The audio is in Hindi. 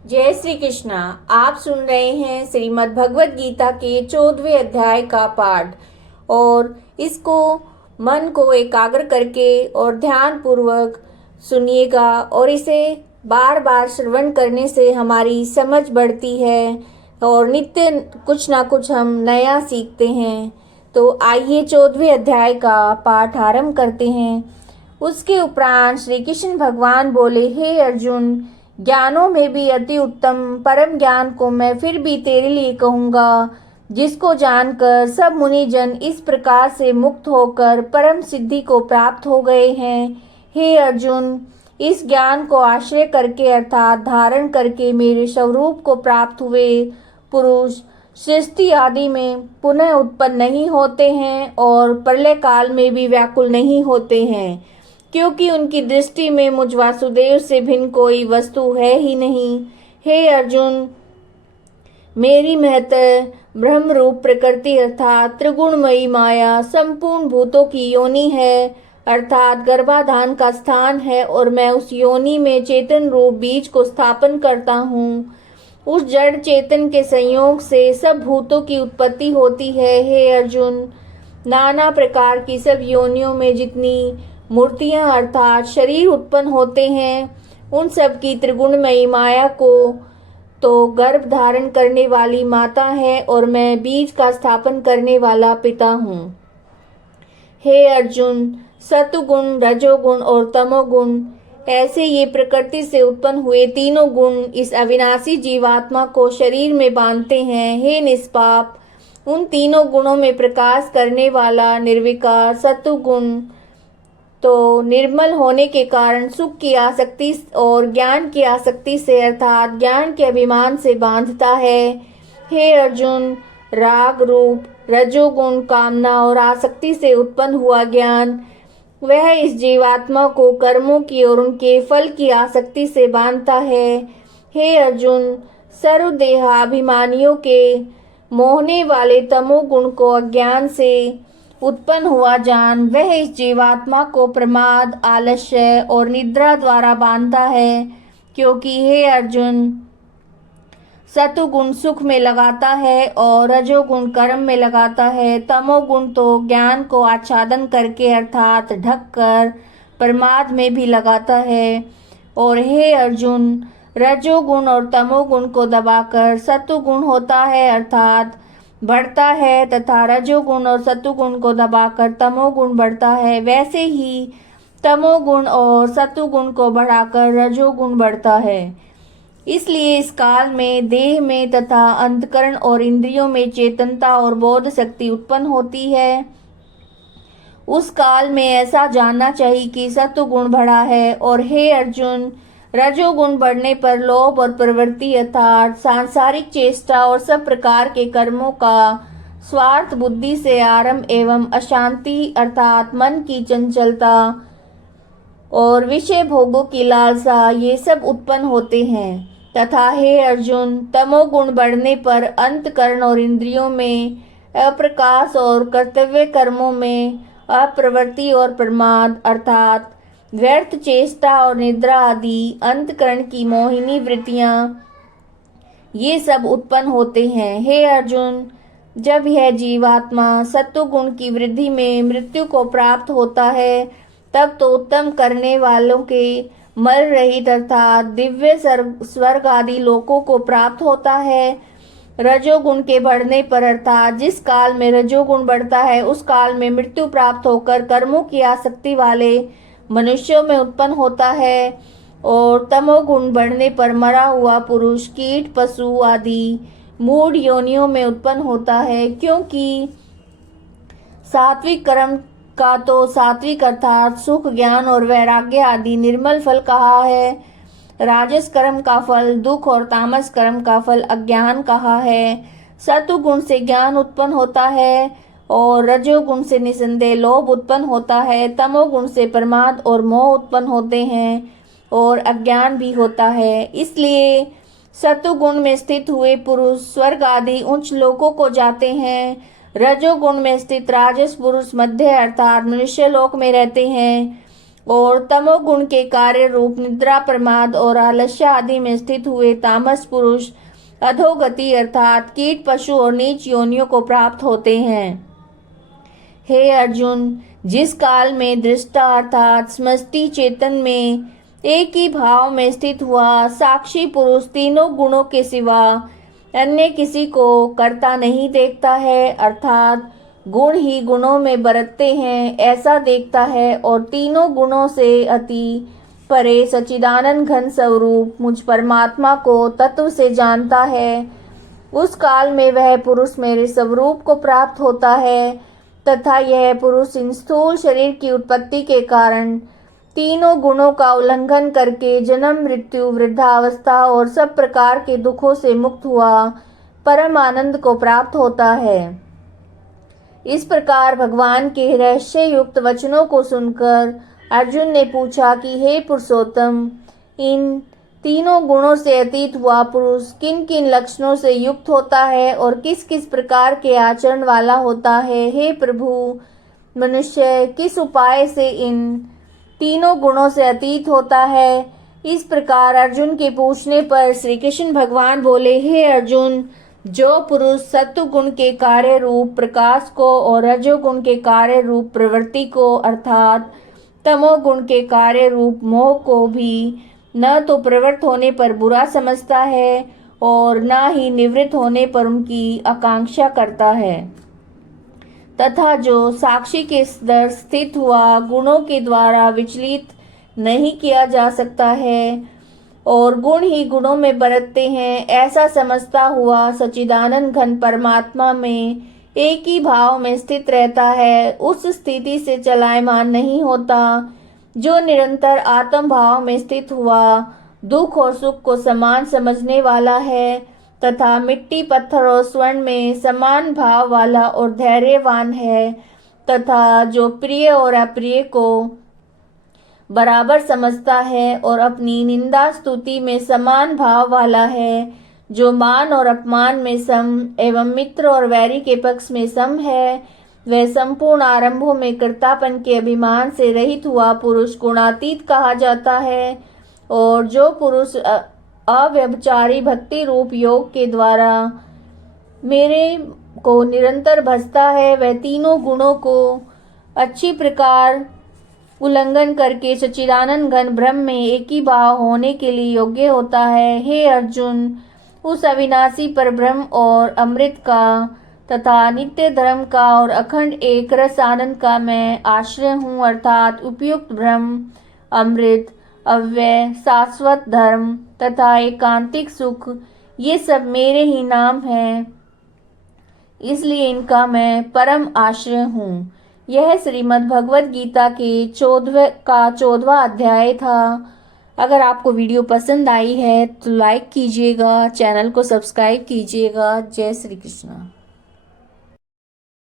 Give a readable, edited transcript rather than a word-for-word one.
जय श्री कृष्णा। आप सुन रहे हैं श्रीमद् भगवत गीता के 14वें अध्याय का पाठ और इसको मन को एकाग्र करके और ध्यान पूर्वक सुनिएगा और इसे बार बार श्रवण करने से हमारी समझ बढ़ती है और नित्य कुछ ना कुछ हम नया सीखते हैं। तो आइए 14वें अध्याय का पाठ आरंभ करते हैं। उसके उपरांत श्री कृष्ण भगवान बोले, हे अर्जुन, ज्ञानों में भी अति उत्तम परम ज्ञान को मैं फिर भी तेरे लिए कहूँगा, जिसको जानकर सब मुनिजन इस प्रकार से मुक्त होकर परम सिद्धि को प्राप्त हो गए हैं। हे अर्जुन, इस ज्ञान को आश्रय करके अर्थात धारण करके मेरे स्वरूप को प्राप्त हुए पुरुष सृष्टि आदि में पुनः उत्पन्न नहीं होते हैं और प्रलय काल में भी व्याकुल नहीं होते हैं, क्योंकि उनकी दृष्टि में मुझ वासुदेव से भिन्न कोई वस्तु है ही नहीं। हे अर्जुन, मेरी महत्व ब्रह्म रूप प्रकृति अर्थात त्रिगुणमयी माया संपूर्ण भूतों की योनि है, अर्थात गर्भाधान का स्थान है और मैं उस योनि में चेतन रूप बीज को स्थापन करता हूँ। उस जड़ चेतन के संयोग से सब भूतों की उत्पत्ति होती है। हे अर्जुन, नाना प्रकार की सब योनियों में जितनी मूर्तियां अर्थात शरीर उत्पन्न होते हैं, उन सब की त्रिगुणमयी माया को तो गर्भ धारण करने वाली माता है और मैं बीज का स्थापन करने वाला पिता हूँ। हे अर्जुन, सतुगुण, रजोगुण और तमोगुण ऐसे ये प्रकृति से उत्पन्न हुए तीनों गुण इस अविनाशी जीवात्मा को शरीर में बांधते हैं। हे निष्पाप, उन तीनों गुणों में प्रकाश करने वाला निर्विकार सतुगुण तो निर्मल होने के कारण सुख की आसक्ति और ज्ञान की आसक्ति से अर्थात ज्ञान के अभिमान से बांधता है। हे अर्जुन, राग रूप रजोगुण कामना और आसक्ति से उत्पन्न हुआ ज्ञान वह इस जीवात्मा को कर्मों की और उनके फल की आसक्ति से बांधता है। हे अर्जुन, सर्वदेहाभिमानियों के मोहने वाले तमोगुण को अज्ञान से उत्पन्न हुआ जान वह इस जीवात्मा को प्रमाद, आलस्य और निद्रा द्वारा बांधता है, क्योंकि हे अर्जुन, सतुगुण सुख में लगाता है और रजोगुण कर्म में लगाता है, तमोगुण तो ज्ञान को आच्छादन करके अर्थात ढककर प्रमाद में भी लगाता है। और हे अर्जुन, रजोगुण और तमोगुण को दबाकर सतुगुण होता है अर्थात बढ़ता है तथा रजोगुण और सतुगुण को दबाकर तमोगुण बढ़ता है। वैसे ही तमोगुण और सतुगुण को बढ़ाकर रजोगुण बढ़ता है। इसलिए इस काल में देह में तथा अंतकरण और इंद्रियों में चेतनता और बोध शक्ति उत्पन्न होती है। उस काल में ऐसा जानना चाहिए कि सतुगुण बढ़ा है। और हे अर्जुन, रजोगुण बढ़ने पर लोभ और प्रवृत्ति अर्थात सांसारिक चेष्टा और सब प्रकार के कर्मों का स्वार्थ बुद्धि से आरंभ एवं अशांति अर्थात मन की चंचलता और विषय भोगों की लालसा ये सब उत्पन्न होते हैं। तथा हे अर्जुन, तमोगुण बढ़ने पर अंतकरण और इंद्रियों में अप्रकाश और कर्तव्य कर्मों में अप्रवृत्ति और प्रमाद अर्थात व्यर्थ चेष्टा और निद्रा आदि अंतकरण की मोहिनी वृत्तियां ये सब उत्पन्न होते हैं। हे अर्जुन, जब यह जीवात्मा सत्वगुण की वृद्धि में मृत्यु को प्राप्त होता है, तब तो उत्तम करने वालों के मर रहित अर्थात दिव्य स्वर्ग आदि लोकों को प्राप्त होता है। रजोगुण के बढ़ने पर अर्थात जिस काल में रजोगुण बढ़ता है उस काल में मृत्यु प्राप्त होकर कर्मों की आसक्ति वाले मनुष्यों में उत्पन्न होता है। और तमोगुण बढ़ने पर मरा हुआ पुरुष कीट पशु आदि मूढ़ योनियों में उत्पन्न होता है, क्योंकि सात्विक कर्म का तो सात्विक अर्थात सुख ज्ञान और वैराग्य आदि निर्मल फल कहा है, राजस कर्म का फल दुख और तामस कर्म का फल अज्ञान कहा है। सतुगुण से ज्ञान उत्पन्न होता है और रजोगुण से निसंदेह लोभ उत्पन्न होता है, तमोगुण से प्रमाद और मोह उत्पन्न होते हैं और अज्ञान भी होता है। इसलिए सतुगुण में स्थित हुए पुरुष स्वर्ग आदि उच्च लोकों को जाते हैं, रजोगुण में स्थित राजस पुरुष मध्य अर्थात मनुष्य लोक में रहते हैं और तमोगुण के कार्य रूप निद्रा, प्रमाद और आलस्य आदि में स्थित हुए तामस पुरुष अधोगति अर्थात कीट, पशु और नीच योनियों को प्राप्त होते हैं। हे अर्जुन, जिस काल में दृष्टा अर्थात समष्टि चेतन में एक ही भाव में स्थित हुआ साक्षी पुरुष तीनों गुणों के सिवा अन्य किसी को करता नहीं देखता है, अर्थात गुण ही गुणों में बरतते हैं ऐसा देखता है और तीनों गुणों से अति परे सच्चिदानंद घन स्वरूप मुझ परमात्मा को तत्व से जानता है, उस काल में वह पुरुष मेरे स्वरूप को प्राप्त होता है तथा यह पुरुष इन स्थूल शरीर की उत्पत्ति के कारण तीनों गुणों का उल्लंघन करके जन्म, मृत्यु, वृद्धावस्था और सब प्रकार के दुखों से मुक्त हुआ परम आनंद को प्राप्त होता है। इस प्रकार भगवान के रहस्य युक्त वचनों को सुनकर अर्जुन ने पूछा कि हे पुरुषोत्तम, इन तीनों गुणों से अतीत हुआ पुरुष किन किन लक्षणों से युक्त होता है और किस किस प्रकार के आचरण वाला होता है। हे प्रभु, मनुष्य किस उपाय से इन तीनों गुणों से अतीत होता है। इस प्रकार अर्जुन के पूछने पर श्री कृष्ण भगवान बोले, हे अर्जुन, जो पुरुष सत्व गुण के कार्य रूप प्रकाश को और रजोगुण के कार्य रूप प्रवृत्ति को अर्थात तमोगुण के कार्य रूप मोह को भी न तो प्रवृत्त होने पर बुरा समझता है और न ही निवृत्त होने पर उनकी आकांक्षा करता है, तथा जो साक्षी के दर स्थित हुआ गुणों के द्वारा विचलित नहीं किया जा सकता है और गुण ही गुणों में बरतते हैं ऐसा समझता हुआ सच्चिदानंद घन परमात्मा में एक ही भाव में स्थित रहता है, उस स्थिति से चलायमान नहीं होता। जो निरंतर आत्म भाव में स्थित हुआ दुख और सुख को समान समझने वाला है तथा मिट्टी, पत्थर और स्वर्ण में समान भाव वाला और धैर्यवान है तथा जो प्रिय और अप्रिय को बराबर समझता है और अपनी निंदा स्तुति में समान भाव वाला है, जो मान और अपमान में सम एवं मित्र और वैरी के पक्ष में सम है, वह संपूर्ण आरंभों में कर्तापन के अभिमान से रहित हुआ पुरुष गुणातीत कहा जाता है। और जो पुरुष अव्यभिचारी भक्ति रूप योग के द्वारा मेरे को निरंतर भजता है, वह तीनों गुणों को अच्छी प्रकार उल्लंघन करके सच्चिदानंद घन ब्रह्म में एक ही भाव होने के लिए योग्य होता है। हे अर्जुन, उस अविनाशी पर ब्रह्म और अमृत का तथा नित्य धर्म का और अखंड एक रस आनंद का मैं आश्रय हूँ, अर्थात उपयुक्त ब्रह्म, अमृत, अव्यय, शाश्वत धर्म तथा एकांतिक सुख, ये सब मेरे ही नाम हैं, इसलिए इनका मैं परम आश्रय हूँ। यह श्रीमद् भगवद गीता के 14वां अध्याय था। अगर आपको वीडियो पसंद आई है तो लाइक कीजिएगा, चैनल को सब्सक्राइब कीजिएगा। जय श्री कृष्ण।